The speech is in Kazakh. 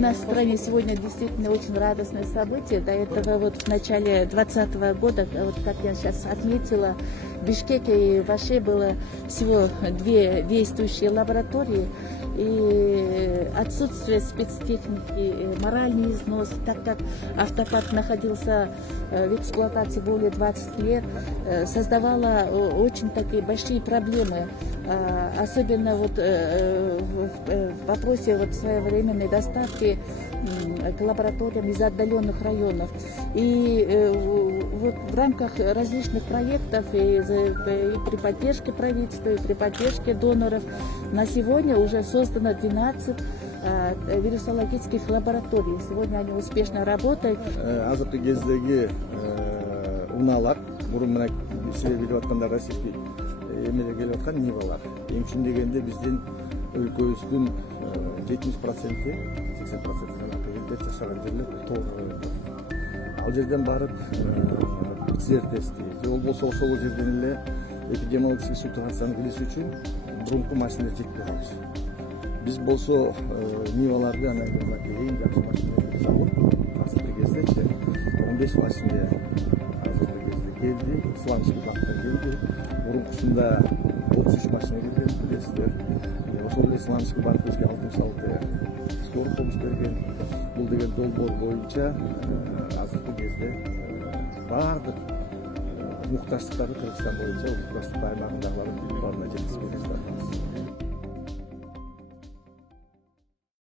нас в стране сегодня действительно очень радостное событие. До этого вот в начале 2020 года, вот как я сейчас отметила, в Бишкеке и в Аше было всего 2 действующие лаборатории. И отсутствие спецтехники, моральный износ, так как автопарк находился в эксплуатации более 20 лет, создавало очень такие большие проблемы, особенно вот в вопросе вот своевременной доставки к лабораториям из отдаленных районов. И вот в рамках различных проектов и при поддержке правительства, и при поддержке доноров на сегодня уже создано 12 вирусологических лабораторий. Сегодня они успешно работают. Азыркы кездеги унаалар, мурун мына силер билип аткандар российский эмелер келип аткан нивалар. Эми үчүн дегенде биздин өлкөбүздүн 70%, 80% жанагы элдер жашаган жерлер тоо райондор. Ал жерден барып ПЦР тести, же болбосо ошол жерден эле эпидемиологический ситуацияны билиш үчүн мурунку машина жетпей калыш. Биз болсо ниваларды ана эң жакшы машина салып, азыркы кездечи 15 машина азыркы кезде келди, исламский бакка келди. Мурункусунда 33 машина келген, билесиздер. Ошол эле исламский банк бизге 66 скорый помощь берген. Бул деген долбоор боюнча азыркы кезде баардык муктаждыктарды Кыргызстан боюнча муктаждык аймагындагылардын баарына жеткизип беребиз.